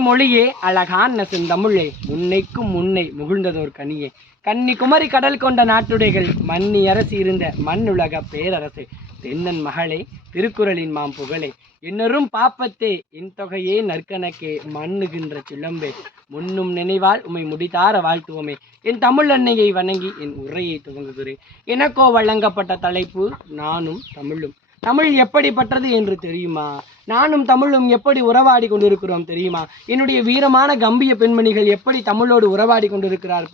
மொழியே அழகான செந்தமிழே. முன்னைக்கும் முன்னை முகிழ்ந்ததோர் கனியே. கன்னி குமரி கடல் கொண்ட நாட்டுடைகள் மன்னி அரசு இருந்த மண்ணுலக பேரரசே. தென்னன் மகளே திருக்குறளின் மாம் புகழே. என்னரும் பாப்பத்தே என் தொகையே நற்கணக்கே மண்ணுகின்ற சிலம்பே. முன்னும் நினைவால் உமை முடித்தார வாழ்த்துவோமே. என் தமிழ் அன்னையை வணங்கி என் உரையை துவங்குகிறேன். எனக்கோ வழங்கப்பட்ட தலைப்பு நானும் தமிழும். தமிழ் எப்படிப்பட்டது என்று தெரியுமா? நானும் தமிழும் எப்படி உறவாடி கொண்டிருக்கிறோம் தெரியுமா? என்னுடைய வீரமான கம்பிய பெண்மணிகள் எப்படி தமிழோடு உறவாடி கொண்டிருக்கிறார்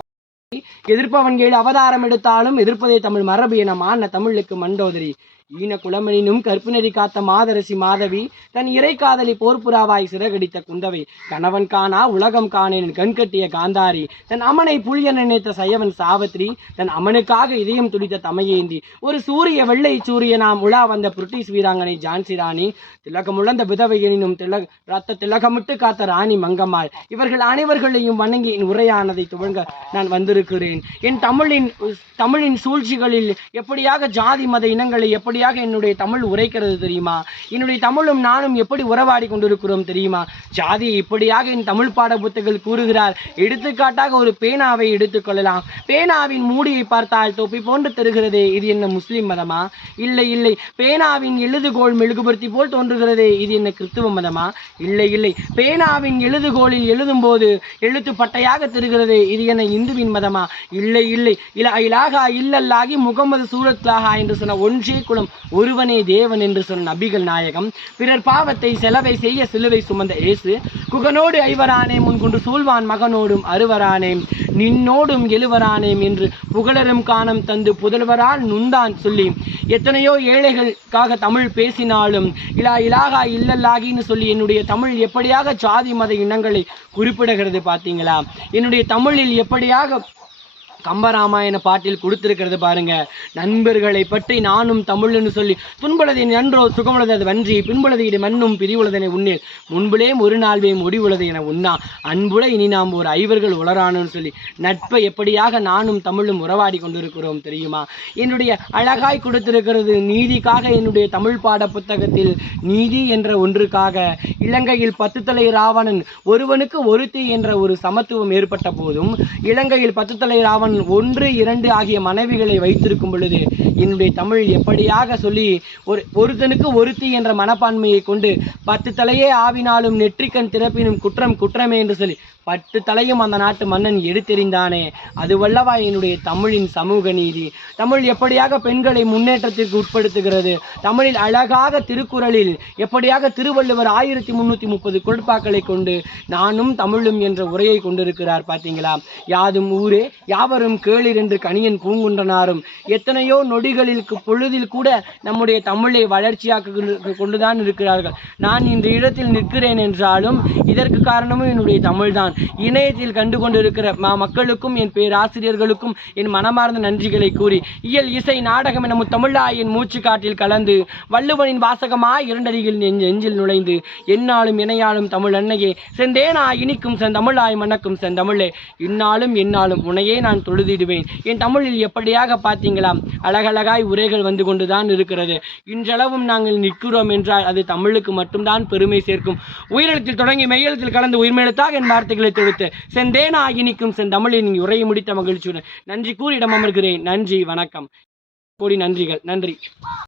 எதிர்ப்பவன் கேள் அவதாரம் எடுத்தாலும் எதிர்ப்பதே தமிழ் மரபு என மான தமிழுக்கு மண்டோதரி. ஈன குலமனினும் கற்புநெறி காத்த மாதரசி மாதவி தன் இறை காதலி போர்ப்புறாவாய் சிறகடித்த குந்தவை. கணவன் காணா உலகம் காணேன் கண்கட்டிய காந்தாரி. தன் அமனை புளிய நினைத்த சயவன் சாவத்ரி. தன் அமனுக்காக இதயம் துடித்த தமையேந்தி. ஒரு சூரிய வெள்ளை சூரியனாம் உலா வந்த பிரிட்டிஷ் வீராங்கனை ஜான்சி ராணி. திலகமுழந்த விதவை எனினும் திலக ரத்த திலகமிட்டு காத்த ராணி மங்கம்மாள். இவர்கள் அனைவர்களையும் வணங்கி என் உரையானதை துவங்க நான் வந்திருக்கிறேன். என் தமிழின் தமிழின் சூழ்ச்சிகளில் எப்படியாக ஜாதி மத இனங்களை எப்படி எப்படியாக என்னுடைய தமிழ் உரைக்கிறது தெரியுமா? என்னுடைய தமிழும் நானும் எப்படி உறவாடி கொண்டிருக்கிறோம் தெரியுமா? ஜாதி இப்படியாக என் தமிழ் பாட புத்தகங்கள் கூறுகிறார் எடுத்துக்காட்டாக ஒரு பேனாவை எடுத்துக்கொள்ளலாம் பேனாவின் மூடியை பார்த்தால் தொப்பி போன்று தருகிறதே இது என்ன முஸ்லிம் மதமா? இல்லை இல்லை. பேனாவின் எழுதுகோள் மெழுகுபடுத்தி போல் தோன்றுகிறதே இது என்ன கிறிஸ்துவ மதமா? இல்லை இல்லை. பேனாவின் எழுதுகோளில் எழுதும்போது எழுத்து பட்டையாக தருகிறதே இது என்ன இந்துவின் மதமா? இல்லை இல்லை. இல இலாகா இல்லல்லாகி முகமது சூரத்லாகா என்று சொன்ன ஒன்றே குலம் ஒருவனே தேவன் என்று சொன்ன நபிகள் நாயகம். பிறர் பாவத்தை செலவை செய்ய சிலுவை சுமந்த இயேசு குகனோடு ஐவரானே முன்கொண்டு சூழ்வான் மகனோடும் அறுவரானேம் நின்னோடும் எழுவரானேம் என்று புகழரும் காணம் தந்து புதல்வரால் நுந்தான் சொல்லி எத்தனையோ ஏழைகளுக்காக தமிழ் பேசினாலும் இலா இலாகா இல்லல்லாகின்னு சொல்லி என்னுடைய தமிழ் எப்படியாக ஜாதி மத இனங்களை குறிப்பிடுகிறது பார்த்தீங்களா என்னுடைய தமிழில் எப்படியாக கம்பராமாயண பாட்டில் கொடுத்திருக்கிறது பாருங்க. நண்பர்களை பற்றி நானும் தமிழ்னு சொல்லி துன்புலதின் நன்றோ சுகமுள்ளது அது வன்றி பின்புலதீடு மண்ணும் பிரிவுள்ளதனை உண்ணில். முன்புலே ஒரு நாள்வே முடிவுள்ளது என உண்ணா. அன்புல இனி நாம் ஒரு ஐவர்கள் உளரானுன்னு சொல்லி நட்பை எப்படியாக நானும் தமிழும் உறவாடி கொண்டிருக்கிறோம் தெரியுமா? என்னுடைய அழகாய் கொடுத்திருக்கிறது நீதிக்காக என்னுடைய தமிழ் பாட புத்தகத்தில் நீதி என்ற ஒன்றுக்காக. இலங்கையில் பத்து தலை ராவணன் ஒருவனுக்கு ஒருத்தி என்ற ஒரு சமத்துவம் ஏற்பட்ட போதும் இலங்கையில் பத்து தலை ராவணன் ஒன்று இரண்டு ஆகிய மனைவிகளை வைத்திருக்கும் பொழுது என்னுடைய தமிழ் எப்படியாக சொல்லி ஒரு ஒருத்தனுக்கு ஒருத்தி என்ற மனப்பான்மையை கொண்டு பத்து தலையே ஆவினாலும் நெற்றிக்கண் திறப்பினும் குற்றம் குற்றமே என்று சொல்லி பத்து தலையும் அந்த நாட்டு மன்னன் எடுத்தெறிந்தானே. அது வல்லவா என்னுடைய தமிழின் சமூக நீதி. தமிழ் எப்படியாக பெண்களை முன்னேற்றத்திற்கு உட்படுத்துகிறது? தமிழில் அழகாக திருக்குறளில் எப்படியாக திருவள்ளுவர் ஆயிரத்தி முன்னூற்றி முப்பது குழப்பாக்களை கொண்டு நானும் தமிழும் என்ற உரையை கொண்டிருக்கிறார் பார்த்தீங்களா? யாதும் ஊரே யாவரும் கேளிர் என்று கணியன் பூங்குன்றனாரும். எத்தனையோ நொடிகளில் பொழுதில் கூட நம்முடைய தமிழை வளர்ச்சியாக்க கொண்டுதான் இருக்கிறார்கள். நான் இந்த இடத்தில் நிற்கிறேன் என்றாலும் இதற்கு காரணமும் என்னுடைய தமிழ்தான். இணையத்தில் கண்டு கொண்டிருக்கிற மக்களுக்கும் என் பேராசிரியர்களுக்கும் என் மனமார்ந்த நன்றிகளை கூறி இயல் இசை நாடகம் என தமிழாயின் மூச்சு காட்டில் கலந்து வள்ளுவனின் வாசகமாய் இரண்டடியில் நெஞ்சில் நுழைந்து என்னாலும் இணையாலும் தமிழ் அன்னையே செந்தேனா இனிக்கும் செந்தமிழாய் மணக்கும் செந்தமிழே இன்னாலும் என்னாலும் உன்னையே நான் தொழுதிடுவேன். என் தமிழில் எப்படியாக பார்த்தீங்களா? அழகழகாய் உரைகள் வந்து கொண்டுதான் இருக்கிறது. இன்றளவும் நாங்கள் நிற்கிறோம் என்றால் அது தமிழுக்கு மட்டும்தான் பெருமை சேர்க்கும். உயிரெழுத்தில் தொடங்கி மெய்யெழுத்தில் கலந்து உயிர்மெழுத்தாக என் வார்த்தைகளை தொடுத்து செந்தேனா இனிக்கும் செந்தமிழின் உரையை முடித்த மகிழ்ச்சியுடன். நன்றி கூறிடம் அமர்கிறேன் நன்றி வணக்கம். கோடி நன்றிகள். நன்றி.